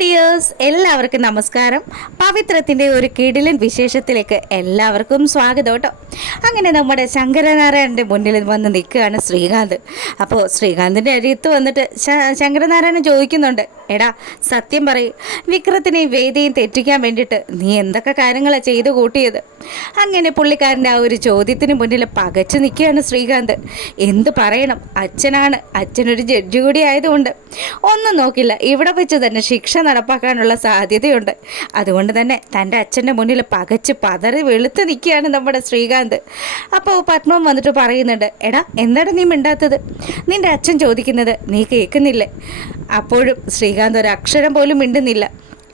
Dears, എല്ലാവർക്കും നമസ്കാരം. പവിത്രത്തിൻ്റെ ഒരു കിടിലൻ വിശേഷത്തിലേക്ക് എല്ലാവർക്കും സ്വാഗതം കേട്ടോ. അങ്ങനെ നമ്മുടെ ശങ്കരനാരായണൻ്റെ മുന്നിൽ വന്ന് നിൽക്കുകയാണ് ശ്രീകാന്ത്. അപ്പോൾ ശ്രീകാന്തിൻ്റെ അരിയത്ത് വന്നിട്ട് ശങ്കരനാരായണൻ ചോദിക്കുന്നുണ്ട്, എടാ സത്യം പറയും, വിക്രത്തിനെയും വേദിയും തെറ്റിക്കാൻ വേണ്ടിയിട്ട് നീ എന്തൊക്കെ കാര്യങ്ങളാണ് ചെയ്തു കൂട്ടിയത്? അങ്ങനെ പുള്ളിക്കാരൻ്റെ ആ ഒരു ചോദ്യത്തിന് മുന്നിൽ പകച്ചു നിൽക്കുകയാണ് ശ്രീകാന്ത്. എന്ത് പറയണം, അച്ഛനൊരു ജഡ്ജി കൂടി ആയതുകൊണ്ട് ഒന്നും നോക്കില്ല, ഇവിടെ വെച്ച് തന്നെ ശിക്ഷ നടപ്പാക്കാനുള്ള സാധ്യതയുണ്ട്. അതുകൊണ്ട് തന്നെ തൻ്റെ അച്ഛൻ്റെ മുന്നിൽ പകച്ച് പതറി വെളുത്ത് നിൽക്കുകയാണ് നമ്മുടെ ശ്രീകാന്ത്. അപ്പോൾ പത്മം വന്നിട്ട് പറയുന്നുണ്ട്, എടാ എന്താണ് നീ മിണ്ടാത്തത്? നിൻ്റെ അച്ഛൻ ചോദിക്കുന്നത് നീ കേൾക്കുന്നില്ലേ? അപ്പോഴും ശ്രീകാന്ത് ഒരു അക്ഷരം പോലും മിണ്ടുന്നില്ല.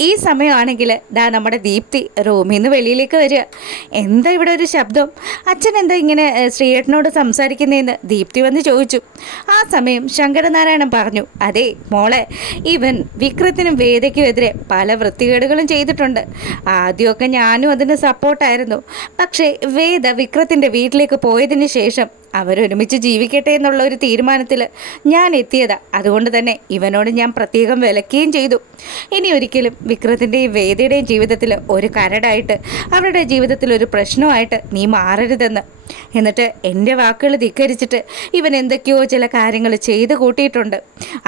ഈ സമയമാണെങ്കിൽ നമ്മുടെ ദീപ്തി റൂമിൽ നിന്ന് വെളിയിലേക്ക് വരിക. എന്താ ഇവിടെ ഒരു ശബ്ദം? അച്ഛൻ എന്താ ഇങ്ങനെ ശ്രീയേട്ടനോട് സംസാരിക്കുന്നതെന്ന് ദീപ്തി വന്ന് ചോദിച്ചു. ആ സമയം ശങ്കരനാരായണൻ പറഞ്ഞു, അതെ മോളെ, ഇവൻ വിക്രത്തിനും വേദയ്ക്കും എതിരെ പല വൃത്തികേടുകളും ചെയ്തിട്ടുണ്ട്. ആദ്യമൊക്കെ ഞാനും അതിന് സപ്പോർട്ടായിരുന്നു. പക്ഷേ വേദ വിക്രത്തിൻ്റെ വീട്ടിലേക്ക് പോയതിന് ശേഷം അവരൊരുമിച്ച് ജീവിക്കട്ടെ എന്നുള്ള ഒരു തീരുമാനത്തിൽ ഞാൻ എത്തിയതാ. അതുകൊണ്ട് തന്നെ ഇവനോട് ഞാൻ പ്രത്യേകം വിലക്കുകയും ചെയ്തു. ഇനി ഒരിക്കലും വിക്രത്തിൻ്റെയും വേദയുടെയും ജീവിതത്തിൽ ഒരു കരടായിട്ട്, അവരുടെ ജീവിതത്തിൽ ഒരു പ്രശ്നമായിട്ട് നീ മാറരുതെന്ന്. എന്നിട്ട് എൻ്റെ വാക്കുകൾ ധിക്കരിച്ചിട്ട് ഇവൻ എന്തൊക്കെയോ ചില കാര്യങ്ങൾ ചെയ്ത് കൂട്ടിയിട്ടുണ്ട്.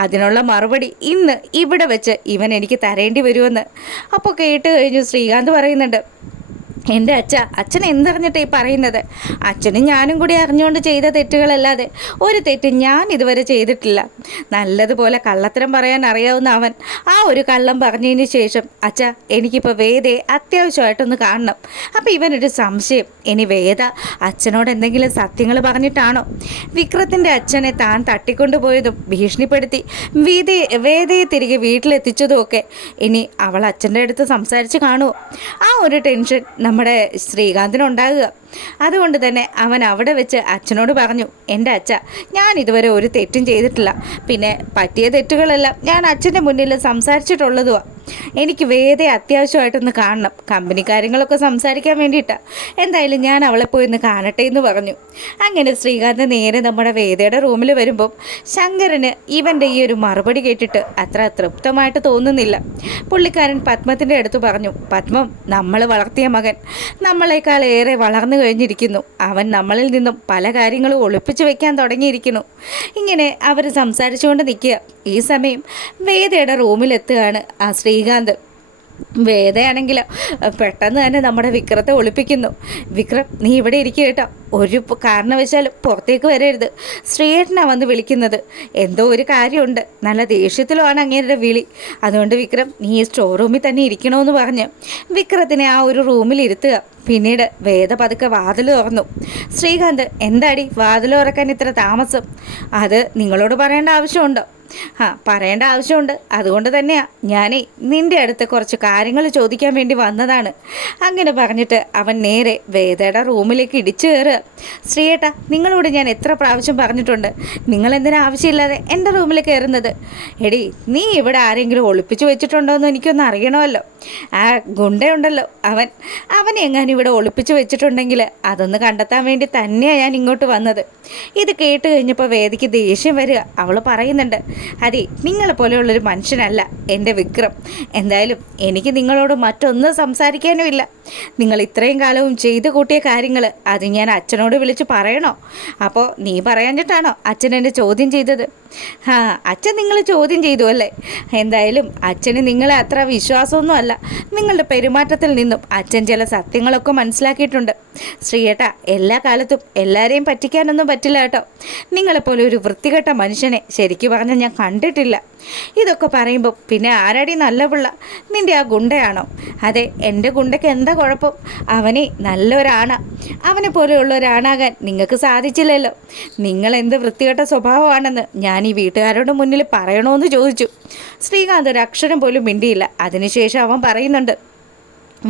അതിനുള്ള മറുപടി ഇന്ന് ഇവിടെ വെച്ച് ഇവൻ എനിക്ക് തരേണ്ടി വരുമെന്ന്. അപ്പോൾ കേട്ട് കഴിഞ്ഞു ശ്രീകാന്ത് പറയുന്നുണ്ട്, എൻ്റെ അച്ഛൻ എന്തറിഞ്ഞിട്ട് ഈ പറയുന്നത്? അച്ഛനും ഞാനും കൂടി അറിഞ്ഞുകൊണ്ട് ചെയ്ത തെറ്റുകളല്ലാതെ ഒരു തെറ്റ് ഞാൻ ഇതുവരെ ചെയ്തിട്ടില്ല. നല്ലതുപോലെ കള്ളത്തരം പറയാൻ അറിയാവുന്ന അവൻ ആ ഒരു കള്ളം പറഞ്ഞതിന് ശേഷം, അച്ഛാ എനിക്കിപ്പോൾ വേദയെ അത്യാവശ്യമായിട്ടൊന്ന് കാണണം. അപ്പോൾ ഇവനൊരു സംശയം, ഇനി വേദ അച്ഛനോട് എന്തെങ്കിലും സത്യങ്ങൾ പറഞ്ഞിട്ടാണോ വിക്രത്തിൻ്റെ അച്ഛനെ താൻ തട്ടിക്കൊണ്ടുപോയതും ഭീഷണിപ്പെടുത്തി വേദയെ തിരികെ വീട്ടിലെത്തിച്ചതും ഒക്കെ ഇനി അവൾ അച്ഛൻ്റെ അടുത്ത് സംസാരിച്ച് കാണുമോ? ആ ഒരു ടെൻഷൻ നമ്മുടെ ശ്രീകാന്തിനുണ്ടാകുക. അതുകൊണ്ട് തന്നെ അവൻ അവിടെ വെച്ച് അച്ഛനോട് പറഞ്ഞു, എൻ്റെ അച്ഛ, ഞാൻ ഇതുവരെ ഒരു തെറ്റും ചെയ്തിട്ടില്ല. പിന്നെ പറ്റിയ തെറ്റുകളെല്ലാം ഞാൻ അച്ഛൻ്റെ മുന്നിൽ സംസാരിച്ചിട്ടുള്ളതുമാണ്. എനിക്ക് വേദയെ അത്യാവശ്യമായിട്ടൊന്ന് കാണണം, കമ്പനി കാര്യങ്ങളൊക്കെ സംസാരിക്കാൻ വേണ്ടിയിട്ടാണ്. എന്തായാലും ഞാൻ അവളെ പോയി ഒന്ന് കാണട്ടെ എന്ന് പറഞ്ഞു. അങ്ങനെ ശ്രീകാന്ത് നേരെ നമ്മുടെ വേദയുടെ റൂമിൽ വരുമ്പം ശങ്കരന് ഇവൻ്റെ ഈ ഒരു മറുപടി കേട്ടിട്ട് അത്ര തൃപ്തമായിട്ട് തോന്നുന്നില്ല. പുള്ളിക്കാരൻ പത്മത്തിൻ്റെ അടുത്ത് പറഞ്ഞു, പത്മം, നമ്മൾ വളർത്തിയ മകൻ നമ്മളെക്കാൾ ഏറെ വളർന്നു കഴിഞ്ഞിരിക്കുന്നു. അവൻ നമ്മളിൽ നിന്നും പല കാര്യങ്ങളും ഒളിപ്പിച്ചു വെക്കാൻ തുടങ്ങിയിരിക്കുന്നു. ഇങ്ങനെ അവർ സംസാരിച്ചുകൊണ്ട് നിൽക്കുക. ഈ സമയം വേദയുടെ റൂമിലെത്തുകയാണ് ആ ശ്രീകാന്ത്. വേദയാണെങ്കിൽ പെട്ടെന്ന് തന്നെ നമ്മുടെ വിക്രത്തെ ഒളിപ്പിക്കുന്നു. വിക്രം, നീ ഇവിടെ ഇരിക്കുക കേട്ടോ, ഒരു കാരണവശാലും പുറത്തേക്ക് വരരുത്. ശ്രീയേട്ടനാണ് വന്ന് വിളിക്കുന്നത്, എന്തോ ഒരു കാര്യമുണ്ട്. നല്ല ദേഷ്യത്തിലുമാണ് അങ്ങേരുടെ വിളി. അതുകൊണ്ട് വിക്രം, നീ ഈ സ്റ്റോർ റൂമിൽ തന്നെ ഇരിക്കണമെന്ന് പറഞ്ഞ് വിക്രത്തിനെ ആ ഒരു റൂമിൽ ഇരുത്തുക. പിന്നീട് വേദ പതുക്കെ വാതിൽ തുറന്നു. ശ്രീകാന്ത്, എന്താടി വാതിൽ തുറക്കാൻ ഇത്ര താമസം? അത് നിങ്ങളോട് പറയേണ്ട ആവശ്യമുണ്ടോ? പറയേണ്ട ആവശ്യമുണ്ട്. അതുകൊണ്ട് തന്നെയാണ് ഞാനേ നിൻ്റെ അടുത്ത് കുറച്ച് കാര്യങ്ങൾ ചോദിക്കാൻ വേണ്ടി വന്നതാണ്. അങ്ങനെ പറഞ്ഞിട്ട് അവൻ നേരെ വേദയുടെ റൂമിലേക്ക് ഇടിച്ചു കയറുക. ശ്രീയേട്ടാ, നിങ്ങളോട് ഞാൻ എത്ര പ്രാവശ്യം പറഞ്ഞിട്ടുണ്ട്, നിങ്ങൾ എന്തിനാ ആവശ്യമില്ലാതെ എൻ്റെ റൂമിൽ കയറുന്നത്? എടി, നീ ഇവിടെ ആരെങ്കിലും ഒളിപ്പിച്ചു വെച്ചിട്ടുണ്ടോ എന്ന് എനിക്കൊന്ന് അറിയണമല്ലോ. ആ ഗുണ്ടയുണ്ടല്ലോ, അവനെ എങ്ങാനും ഇവിടെ ഒളിപ്പിച്ചു വെച്ചിട്ടുണ്ടെങ്കിൽ അതൊന്ന് കണ്ടെത്താൻ വേണ്ടി തന്നെയാണ് ഞാൻ ഇങ്ങോട്ട് വന്നത്. ഇത് കേട്ട് കഴിഞ്ഞപ്പോൾ വേദിക്ക് ദേഷ്യം വരിക. അവൾ പറയുന്നുണ്ട്, അതെ, നിങ്ങളെപ്പോലെയുള്ളൊരു മനുഷ്യനല്ല എൻ്റെ വിക്രം. എന്തായാലും എനിക്ക് നിങ്ങളോട് മറ്റൊന്നും സംസാരിക്കാനും ഇല്ല. നിങ്ങൾ ഇത്രയും കാലവും ചെയ്തു കൂട്ടിയ കാര്യങ്ങൾ അത് ഞാൻ അച്ഛനോട് വിളിച്ച് പറയണോ? അപ്പോൾ നീ പറയാഞ്ഞിട്ടാണോ അച്ഛൻ എന്നെ ചോദ്യം ചെയ്തത്? അച്ഛൻ നിങ്ങൾ ചോദ്യം ചെയ്തു അല്ലേ? എന്തായാലും അച്ഛന് നിങ്ങളെ അത്ര വിശ്വാസമൊന്നും അല്ല. നിങ്ങളുടെ പെരുമാറ്റത്തിൽ നിന്നും അച്ഛൻ ചില സത്യങ്ങളൊക്കെ മനസ്സിലാക്കിയിട്ടുണ്ട്. ശ്രീയേട്ടാ, എല്ലാ കാലത്തും എല്ലാവരെയും പറ്റിക്കാനൊന്നും പറ്റില്ല കേട്ടോ. നിങ്ങളെപ്പോലെ ഒരു വൃത്തികെട്ട മനുഷ്യനെ ശരിക്കും പറഞ്ഞാൽ ഞാൻ കണ്ടിട്ടില്ല. ഇതൊക്കെ പറയുമ്പോൾ പിന്നെ ആരാടി നല്ല പിള്ള? നിൻ്റെ ആ ഗുണ്ടയാണോ? അതെ, എൻ്റെ ഗുണ്ടയ്ക്ക് എന്താ കുഴപ്പം? അവനെ നല്ലൊരാണാ. അവനെ പോലെയുള്ള ഒരാണാകാൻ നിങ്ങൾക്ക് സാധിച്ചില്ലല്ലോ. നിങ്ങൾ എന്ത് വൃത്തികെട്ട സ്വഭാവമാണെന്ന് ഞാൻ ഈ വീട്ടുകാരോട് മുന്നിൽ പറയണമെന്ന് ചോദിച്ചു. ശ്രീകാന്ത് ഒരു അക്ഷരം പോലും മിണ്ടിയില്ല. അതിനുശേഷം അവൻ പറയുന്നുണ്ട്,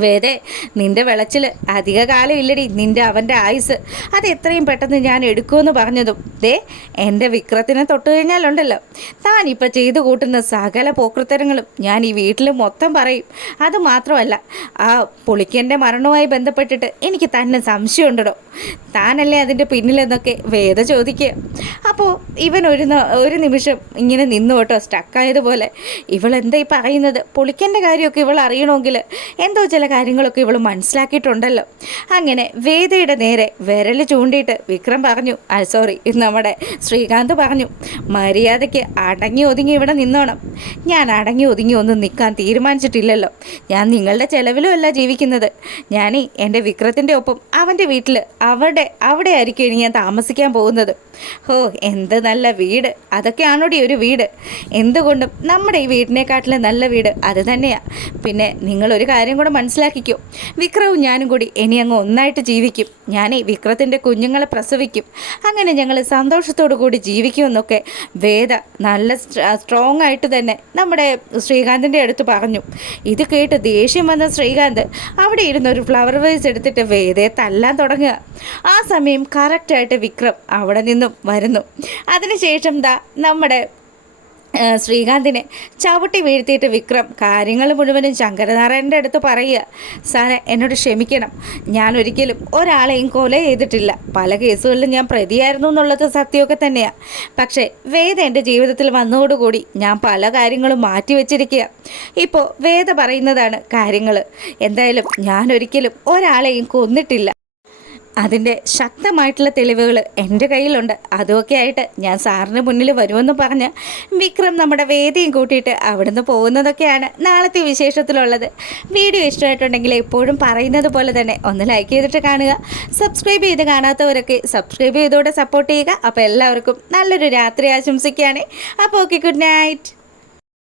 വേദേ, നിന്റെ വിളച്ചിൽ അധിക കാലം ഇല്ലടി, നിന്റെ അവൻ്റെ ആയുസ് അത് എത്രയും പെട്ടെന്ന് ഞാൻ എടുക്കുമെന്ന് പറഞ്ഞതും എൻ്റെ വിക്രത്തിനെ തൊട്ട് കഴിഞ്ഞാലുണ്ടല്ലോ, താൻ ഇപ്പം ചെയ്തു കൂട്ടുന്ന സകല പോക്കൃത്തരങ്ങളും ഞാൻ ഈ വീട്ടിൽ മൊത്തം പറയും. അതുമാത്രമല്ല, ആ പുളിക്കൻ്റെ മരണവുമായി ബന്ധപ്പെട്ടിട്ട് എനിക്ക് തന്നെ സംശയമുണ്ടോ, താനല്ലേ അതിൻ്റെ പിന്നിലെന്നൊക്കെ വേദ ചോദിക്കുക. അപ്പോൾ ഇവൻ ഒരു നിമിഷം ഇങ്ങനെ നിന്നു കേട്ടോ, സ്റ്റക്കായതുപോലെ. ഇവളെന്താ ഈ പറയുന്നത്? പുളിക്കൻ്റെ കാര്യമൊക്കെ ഇവൾ അറിയണമെങ്കിൽ എന്തോ ചില കാര്യങ്ങളൊക്കെ ഇവൾ മനസ്സിലാക്കിയിട്ടുണ്ടല്ലോ. അങ്ങനെ വേദയുടെ നേരെ വിരൽ ചൂണ്ടിയിട്ട് വിക്രം പറഞ്ഞു, സോറി, നമ്മുടെ ശ്രീകാന്ത് പറഞ്ഞു, മര്യാദയ്ക്ക് അടങ്ങി ഒതുങ്ങി ഇവിടെ നിന്നോണം. ഞാൻ അടങ്ങി ഒതുങ്ങി ഒന്നും നിൽക്കാൻ തീരുമാനിച്ചിട്ടില്ലല്ലോ. ഞാൻ നിങ്ങളുടെ ചിലവിലും അല്ല ജീവിക്കുന്നത്. ഞാൻ എൻ്റെ വിക്രത്തിൻ്റെ ഒപ്പം അവൻ്റെ വീട്ടിൽ അവിടെ ആയിരിക്കും ഇനി ഞാൻ താമസിക്കാൻ പോകുന്നത്. ഓ, എന്ത് നല്ല വീട്! അതൊക്കെയാണോടി ഒരു വീട്? എന്തുകൊണ്ടും നമ്മുടെ ഈ വീടിനെക്കാട്ടിലും നല്ല വീട് അത് തന്നെയാണ്. പിന്നെ നിങ്ങളൊരു കാര്യം കൂടെ മനസ്സിലാക്കിക്കോ, വിക്രവും ഞാനും കൂടി ഇനി അങ്ങ് ഒന്നായിട്ട് ജീവിക്കും. ഞാൻ ഈ വിക്രത്തിൻ്റെ കുഞ്ഞുങ്ങളെ പ്രസവിക്കും. അങ്ങനെ ഞങ്ങൾ സന്തോഷത്തോടു കൂടി ജീവിക്കുമെന്നൊക്കെ വേദ നല്ല സ്ട്രോങ് ആയിട്ട് തന്നെ നമ്മുടെ ശ്രീകാന്തിൻ്റെ അടുത്ത് പറഞ്ഞു. ഇത് കേട്ട് ദേഷ്യം വന്ന ശ്രീകാന്ത് അവിടെ ഇരുന്ന് ഒരു ഫ്ലവർ വേസ് എടുത്തിട്ട് വേദയെ തല്ലാൻ തുടങ്ങുക. ആ സമയം കറക്റ്റായിട്ട് വിക്രം അവിടെ നിന്നും വരുന്നു. അതിനുശേഷം നമ്മുടെ ശ്രീകാന്തിനെ ചവിട്ടി വീഴ്ത്തിയിട്ട് വിക്രം കാര്യങ്ങൾ മുഴുവനും ശങ്കരനാരായണൻ്റെ അടുത്ത് പറയുക. സാറേ, എന്നോട് ക്ഷമിക്കണം, ഞാൻ ഒരിക്കലും ഒരാളെയും കൊല ചെയ്തിട്ടില്ല. പല കേസുകളിലും ഞാൻ പ്രതിയായിരുന്നു എന്നുള്ളത് സത്യമൊക്കെ തന്നെയാണ്. പക്ഷേ വേദ എൻ്റെ ജീവിതത്തിൽ വന്നതോടുകൂടി ഞാൻ പല കാര്യങ്ങളും മാറ്റിവെച്ചിരിക്കുക. ഇപ്പോൾ വേദ പറയുന്നതാണ് കാര്യങ്ങൾ. എന്തായാലും ഞാൻ ഒരിക്കലും ഒരാളെയും കൊന്നിട്ടില്ല. അതിൻ്റെ ശക്തമായിട്ടുള്ള തെളിവുകൾ എൻ്റെ കയ്യിലുണ്ട്. അതുമൊക്കെ ആയിട്ട് ഞാൻ സാറിന് മുന്നിൽ വരുമെന്ന് പറഞ്ഞ് വിക്രം നമ്മുടെ വേദിയും കൂട്ടിയിട്ട് അവിടുന്ന് പോകുന്നതൊക്കെയാണ് നാളത്തെ വിശേഷത്തിലുള്ളത്. വീഡിയോ ഇഷ്ടമായിട്ടുണ്ടെങ്കിൽ എപ്പോഴും പറയുന്നത് പോലെ തന്നെ ഒന്ന് ലൈക്ക് ചെയ്തിട്ട് കാണുക. സബ്സ്ക്രൈബ് ചെയ്ത് കാണാത്തവരൊക്കെ സബ്സ്ക്രൈബ് ചെയ്തോടെ സപ്പോർട്ട് ചെയ്യുക. അപ്പോൾ എല്ലാവർക്കും നല്ലൊരു രാത്രി ആശംസിക്കുകയാണ്. അപ്പോൾ ഓക്കെ, ഗുഡ് നൈറ്റ്.